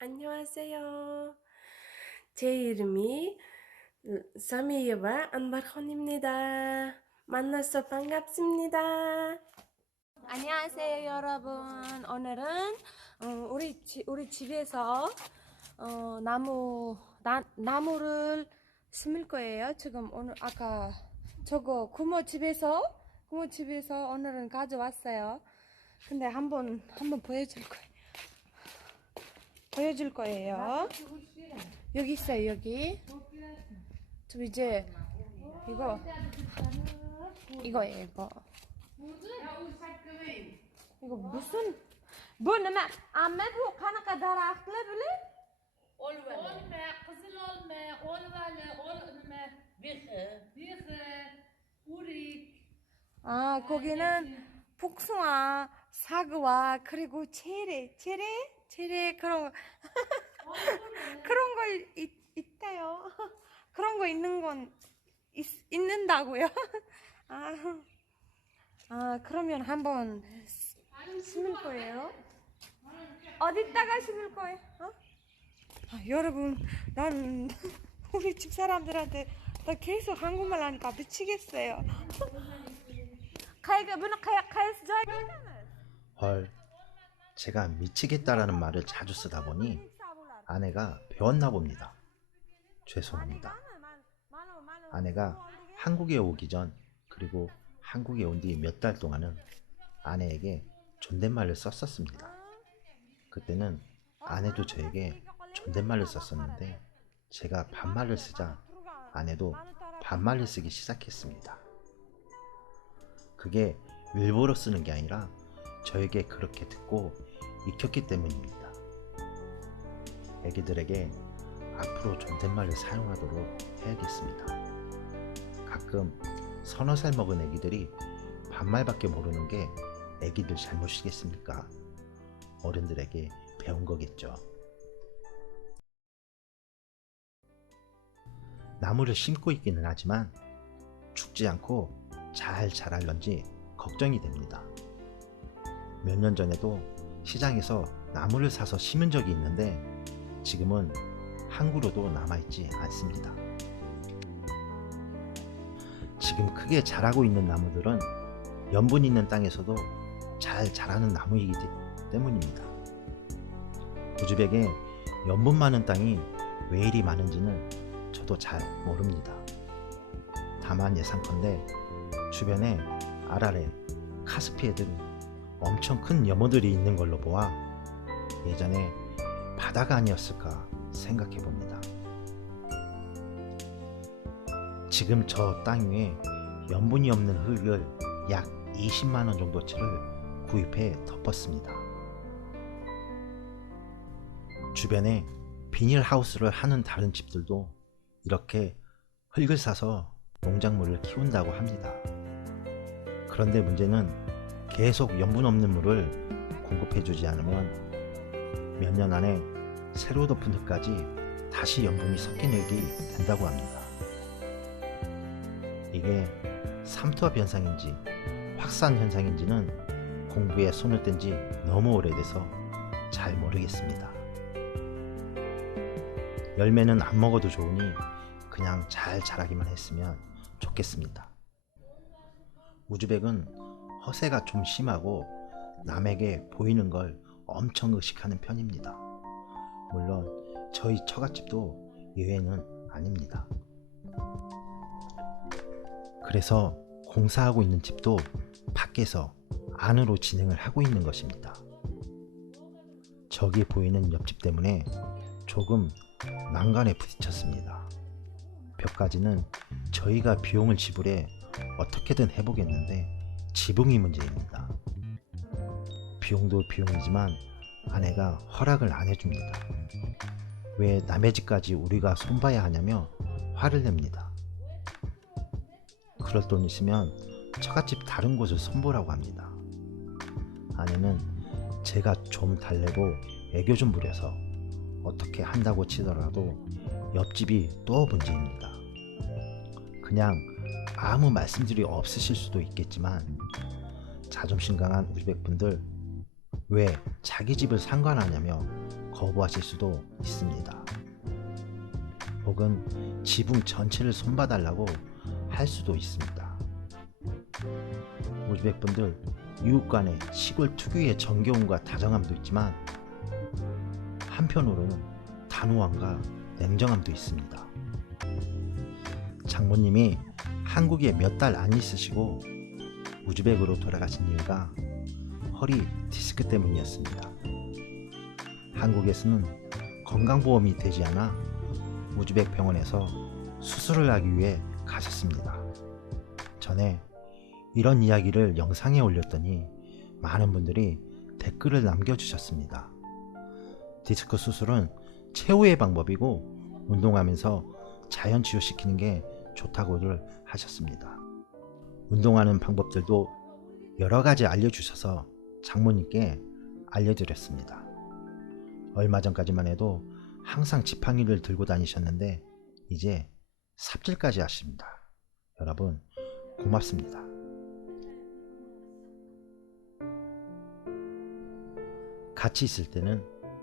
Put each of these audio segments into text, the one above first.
안녕하세요. 제 이름이 사미예와 안바헌입니다. 만나서 반갑습니다. 안녕하세요, 여러분. 오늘은 우리 집에서 나무를 심을 거예요. 지금 오늘 아까 저거 구모집에서 오늘은 가져왔어요. 근데 한번 보여줄 거예요. 여기 있어요, 여기. 저 이제 이거예요, 이거. 이거 무슨 bu nima Ahmet bu qanaqa daraxtlar bular? Olma, kızıl olma, olmalı, olma, bixi, urik. 아, 거기는 복숭아, 사과와 그리고 체리 그런 거 있다요. 그런 거 있는 건 있는다고요? 아, 그러면 한번 심을 거예요. 어디다가 심을 거예요? 여러분, 난 우리 집 사람들한테 나 계속 한국말 하니까 미치겠어요. 헐, 제가 미치겠다라는 말을 자주 쓰다 보니 아내가 배웠나 봅니다. 죄송합니다. 아내가 한국에 오기 전 그리고 한국에 온 뒤 몇 달 동안은 아내에게 존댓말을 썼었습니다. 그때는 아내도 저에게 존댓말을 썼었는데 제가 반말을 쓰자 아내도 반말을 쓰기 시작했습니다. 그게 일부러 쓰는 게 아니라 저에게 그렇게 듣고 익혔기 때문입니다. 애기들에게 앞으로 존댓말을 사용하도록 해야겠습니다. 가끔 서너 살 먹은 애기들이 반말밖에 모르는 게 애기들 잘못이겠습니까? 어른들에게 배운 거겠죠. 나무를 심고 있기는 하지만 죽지 않고 잘 자랄런지 걱정이 됩니다. 몇 년 전에도 시장에서 나무를 사서 심은 적이 있는데 지금은 한 그루도 남아있지 않습니다. 지금 크게 자라고 있는 나무들은 염분 있는 땅에서도 잘 자라는 나무이기 때문입니다. 우즈벡에 염분 많은 땅이 왜 이리 많은지는 저도 잘 모릅니다. 다만 예상컨대 주변에 아라레, 카스피에 등 엄청 큰 염호들이 있는 걸로 보아 예전에 바다가 아니었을까 생각해 봅니다. 지금 저 땅 위에 염분이 없는 흙을 약 20만원 정도치를 구입해 덮었습니다. 주변에 비닐하우스를 하는 다른 집들도 이렇게 흙을 사서 농작물을 키운다고 합니다. 그런데 문제는 계속 염분 없는 물을 공급해주지 않으면 몇 년 안에 새로 덮은 흙까지 다시 염분이 섞인 흙이 된다고 합니다. 이게 삼투압 현상인지 확산 현상인지는 공부에 손을 뗀 지 너무 오래돼서 잘 모르겠습니다. 열매는 안 먹어도 좋으니 그냥 잘 자라기만 했으면 좋겠습니다. 우즈벡은 허세가 좀 심하고 남에게 보이는 걸 엄청 의식하는 편입니다. 물론 저희 처갓집도 예외는 아닙니다. 그래서 공사하고 있는 집도 밖에서 안으로 진행을 하고 있는 것입니다. 저기 보이는 옆집 때문에 조금 난간에 부딪혔습니다. 벽까지는 저희가 비용을 지불해 어떻게든 해보겠는데 지붕이 문제입니다. 비용도 비용이지만 아내가 허락을 안 해줍니다. 왜 남의 집까지 우리가 손봐야 하냐며 화를 냅니다. 그럴 돈 있으면 처갓집 다른 곳을 손보라고 합니다. 아내는 제가 좀 달래고 애교 좀 부려서 어떻게 한다고 치더라도 옆집이 또 문제입니다. 그냥 아무 말씀들이 없으실 수도 있겠지만 자존심 강한 우즈벡 분들 왜 자기 집을 상관하냐며 거부하실 수도 있습니다. 혹은 지붕 전체를 손봐달라고 할 수도 있습니다. 우즈벡 분들 이웃 간의 시골 특유의 정겨움과 다정함도 있지만 한편으로는 단호함과 냉정함도 있습니다. 장모님이 한국에 몇 달 안 있으시고 우즈벡으로 돌아가신 이유가 허리 디스크 때문이었습니다. 한국에서는 건강보험이 되지 않아 우즈벡 병원에서 수술을 하기 위해 가셨습니다. 전에 이런 이야기를 영상에 올렸더니 많은 분들이 댓글을 남겨주셨습니다. 디스크 수술은 최후의 방법이고 운동하면서 자연 치유시키는 게 좋다고들 하셨습니다. 운동하는 방법들도 여러 가지 알려주셔서 장모님께 알려드렸습니다. 얼마 전까지만 해도 항상 지팡이를 들고 다니셨는데 이제 삽질까지 하십니다. 여러분 고맙습니다. 같이 있을 때는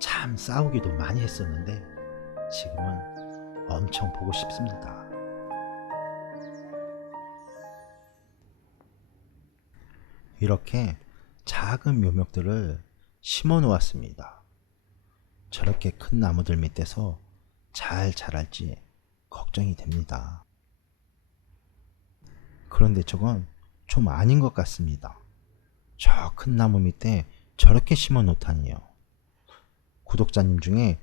참 싸우기도 많이 했었는데 지금은 엄청 보고 싶습니다. 이렇게 작은 묘목들을 심어 놓았습니다. 저렇게 큰 나무들 밑에서 잘 자랄지 걱정이 됩니다. 그런데 저건 좀 아닌 것 같습니다. 저 큰 나무 밑에 저렇게 심어 놓다니요. 구독자님 중에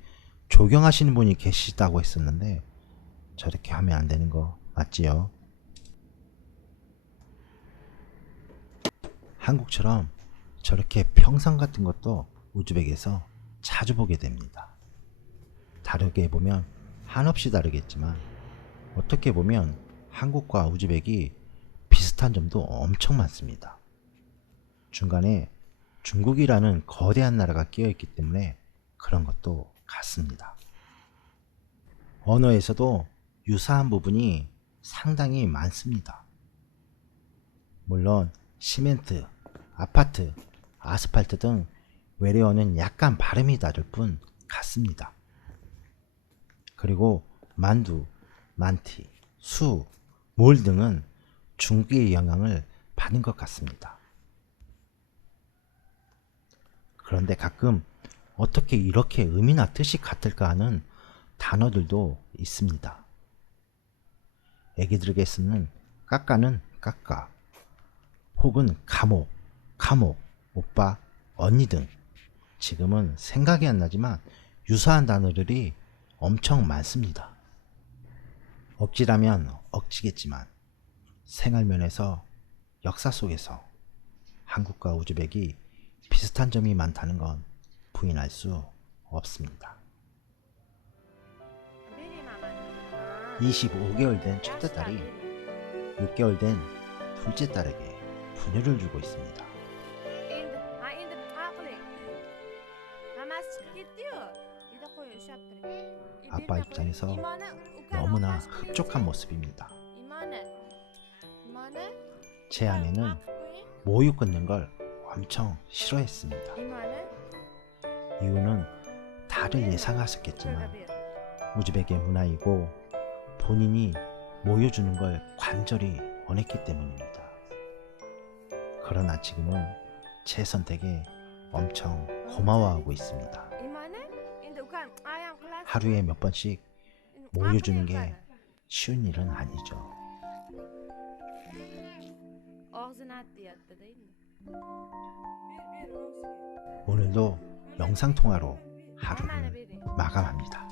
조경하시는 분이 계시다고 했었는데 저렇게 하면 안 되는 거 맞지요? 한국처럼 저렇게 평상 같은 것도 우즈벡에서 자주 보게 됩니다. 다르게 보면 한없이 다르겠지만 어떻게 보면 한국과 우즈벡이 비슷한 점도 엄청 많습니다. 중간에 중국이라는 거대한 나라가 끼어 있기 때문에 그런 것도 같습니다. 언어에서도 유사한 부분이 상당히 많습니다. 물론 시멘트, 아파트, 아스팔트 등 외래어는 약간 발음이 다를 뿐 같습니다. 그리고 만두, 만티, 수, 몰 등은 중국의 영향을 받은 것 같습니다. 그런데 가끔 어떻게 이렇게 의미나 뜻이 같을까 하는 단어들도 있습니다. 애기들에게 쓰는 까까는 까까, 혹은 감옥, 카목, 오빠, 언니 등 지금은 생각이 안 나지만 유사한 단어들이 엄청 많습니다. 억지라면 억지겠지만 생활면에서 역사 속에서 한국과 우즈벡이 비슷한 점이 많다는 건 부인할 수 없습니다. 25개월 된 첫째 딸이 6개월 된 둘째 딸에게 분유를 주고 있습니다. 아빠 입장에서 너무나 흡족한 모습입니다. 제 아내는 모유 끊는 걸 엄청 싫어했습니다. 이유는 다들 예상하셨겠지만 우즈벡의 문화이고 본인이 모유 주는 걸 관절히 원했기 때문입니다. 그러나 지금은 제 선택에 엄청 고마워하고 있습니다. 하루에 몇 번씩 모유 주는 게 쉬운 일은 아니죠. 오늘도 영상통화로 하루를 마감합니다.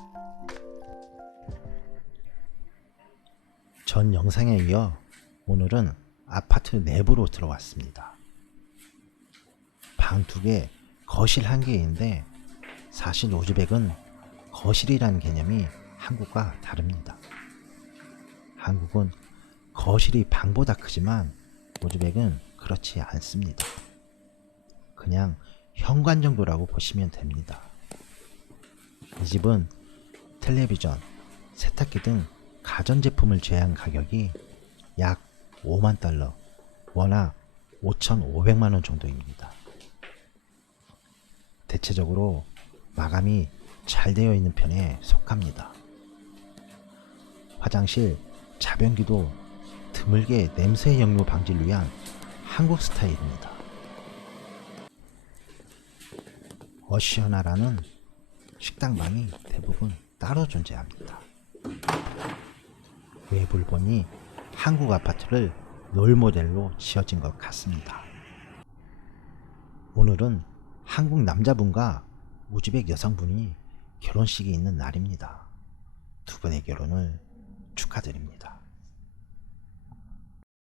전 영상에 이어 오늘은 아파트 내부로 들어왔습니다. 방 2개, 거실 1개인데 사실 우즈벡은 거실이라는 개념이 한국과 다릅니다. 한국은 거실이 방보다 크지만 우즈벡은 그렇지 않습니다. 그냥 현관 정도라고 보시면 됩니다. 이 집은 텔레비전, 세탁기 등 가전제품을 제외한 가격이 약 5만 달러, 워낙 5,500만 원 정도입니다. 대체적으로 마감이 잘 되어 있는 편에 속합니다. 화장실, 자변기도 드물게 냄새 역류 방지를 위한 한국 스타일입니다. 어시어나라는 식당방이 대부분 따로 존재합니다. 외부를 보니 한국 아파트를 롤모델로 지어진 것 같습니다. 오늘은 한국 남자분과 우즈벡 여성분이 결혼식이 있는 날입니다. 두 분의 결혼을 축하드립니다.